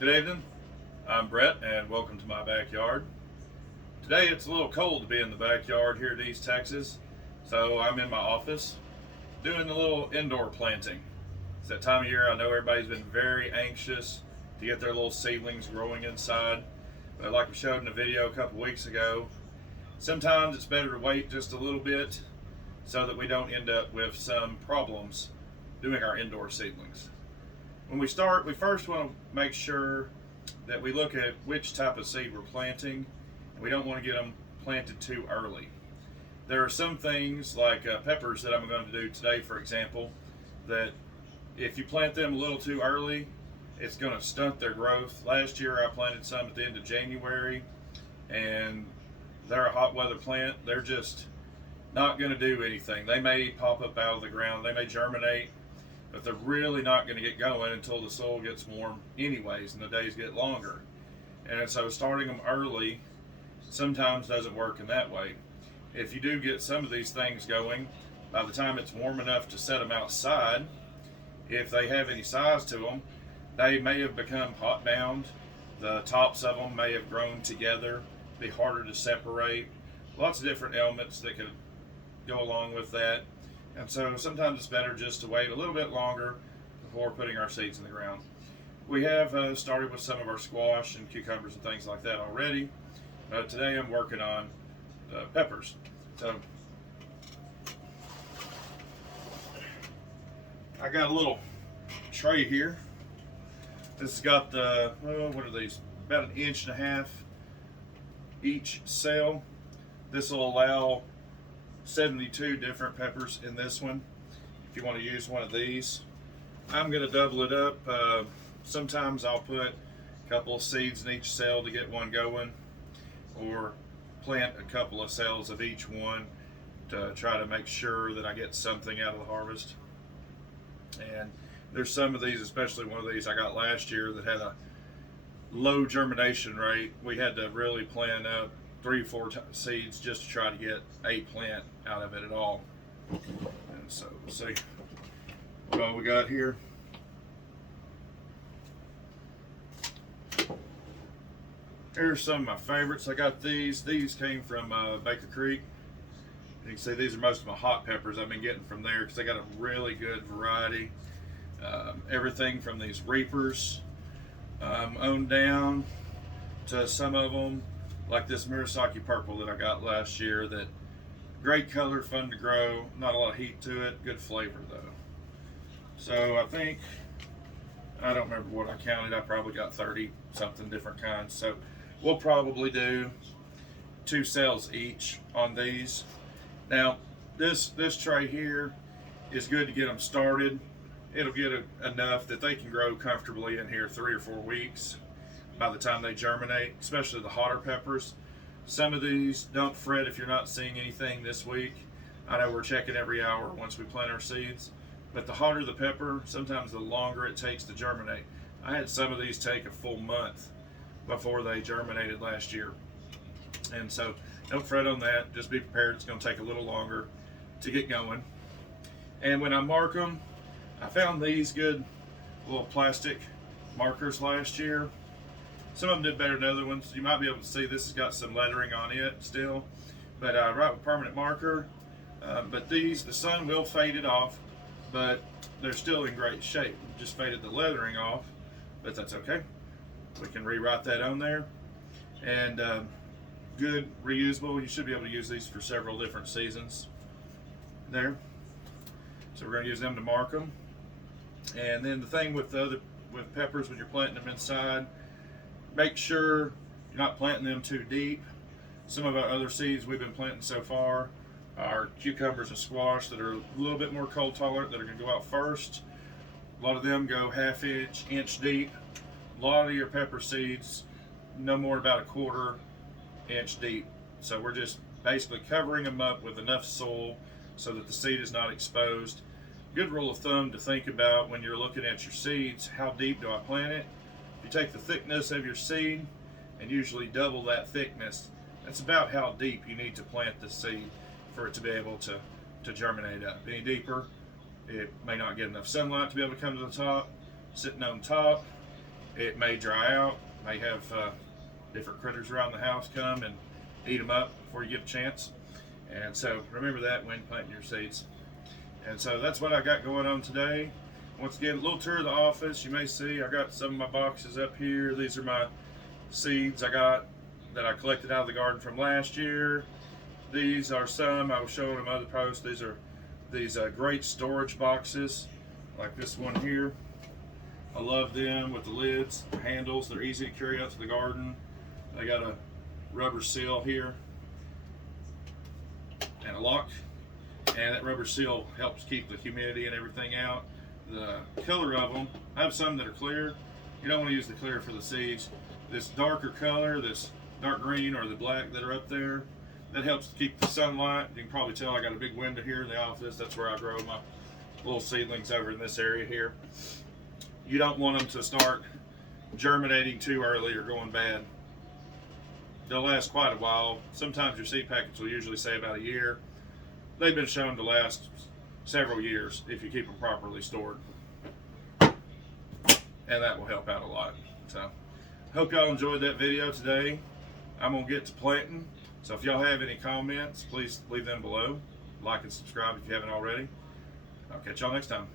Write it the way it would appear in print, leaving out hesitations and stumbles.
Good evening. I'm Brett, and welcome to my backyard. Today it's a little cold to be in the backyard here in East Texas, so I'm in my office doing a little indoor planting. It's that time of year. I know everybody's been very anxious to get their little seedlings growing inside, but like we showed in a video a couple weeks ago, sometimes it's better to wait just a little bit so that we don't end up with some problems doing our indoor seedlings. When we start, we first want to make sure that we look at which type of seed we're planting, and we don't want to get them planted too early. There are some things like peppers that I'm going to do today, for example, that if you plant them a little too early, it's going to stunt their growth. Last year I planted some at the end of January, and they're a hot weather plant. They're just not going to do anything. They may pop up out of the ground, they may germinate, but they're really not going to get going until the soil gets warm anyways and the days get longer. And so starting them early sometimes doesn't work in that way. If you do get some of these things going, by the time it's warm enough to set them outside, if they have any size to them, they may have become hot bound. The tops of them may have grown together, be harder to separate. Lots of different elements that could go along with that. And so sometimes it's better just to wait a little bit longer before putting our seeds in the ground. We have started with some of our squash and cucumbers and things like that already. But today I'm working on peppers. So I got a little tray here. This has got the, what are these? About an inch and a half each cell. This will allow 72 different peppers in this one. If you want to use one of these, I'm going to double it up. Sometimes I'll put a couple of seeds in each cell to get one going, or plant a couple of cells of each one to try to make sure that I get something out of the harvest. And there's some of these, especially one of these I got last year that had a low germination rate. We had to really plant up 3 or 4 seeds just to try to get a plant out of it at all. And so we'll see what all we got here. Here's some of my favorites. I got these. These came from Baker Creek. You can see these are most of my hot peppers I've been getting from there because they got a really good variety. Everything from these Reapers on down to some of them like this Murasaki Purple that I got last year. That great color, fun to grow, not a lot of heat to it, good flavor though. So I think, I don't remember what I counted, I probably got 30 something different kinds. So we'll probably do 2 cells each on these. Now this tray here is good to get them started. It'll get enough that they can grow comfortably in here 3 or 4 weeks by the time they germinate, especially the hotter peppers. Some of these, don't fret if you're not seeing anything this week. I know we're checking every hour once we plant our seeds, but the hotter the pepper, sometimes the longer it takes to germinate. I had some of these take a full month before they germinated last year. And so don't fret on that, just be prepared, it's gonna take a little longer to get going. And when I mark them, I found these good little plastic markers last year. Some of them did better than other ones. You might be able to see this has got some lettering on it still, but I write with permanent marker. But these, the sun will fade it off, but they're still in great shape. Just faded the lettering off, but that's okay. We can rewrite that on there. And good, reusable. You should be able to use these for several different seasons there. So we're going to use them to mark them. And then the thing with peppers when you're planting them inside, make sure you're not planting them too deep. Some of our other seeds we've been planting so far are cucumbers and squash that are a little bit more cold tolerant, that are going to go out first. A lot of them go ½ inch, inch deep. A lot of your pepper seeds no more than about a ¼ inch deep. So we're just basically covering them up with enough soil so that the seed is not exposed. Good rule of thumb to think about when you're looking at your seeds: how deep do I plant it? If you take the thickness of your seed and usually double that thickness, that's about how deep you need to plant the seed for it to be able to germinate up. Any deeper, it may not get enough sunlight to be able to come to the top. Sitting on top, It may dry out, may have different critters around the house come and eat them up before you get a chance. And so remember that when planting your seeds. And so that's what I got going on today. Once again, a little tour of the office. You may see I got some of my boxes up here. These are my seeds I got that I collected out of the garden from last year. These are some, I was showing them other posts. These are these great storage boxes, like this one here. I love them with the lids, the handles. They're easy to carry out to the garden. They got a rubber seal here and a lock, and that rubber seal helps keep the humidity and everything out. The color of them, I have some that are clear. You don't want to use the clear for the seeds. This darker color, this dark green or the black that are up there, that helps to keep the sunlight. You can probably tell I got a big window here in the office. That's where I grow my little seedlings, over in this area here. You don't want them to start germinating too early or going bad. They'll last quite a while. Sometimes your seed packets will usually say about a year. They've been shown to last several years if you keep them properly stored. And that will help out a lot. So, hope y'all enjoyed that video today. I'm gonna get to planting. So if y'all have any comments, please leave them below. Like and subscribe if you haven't already. I'll catch y'all next time.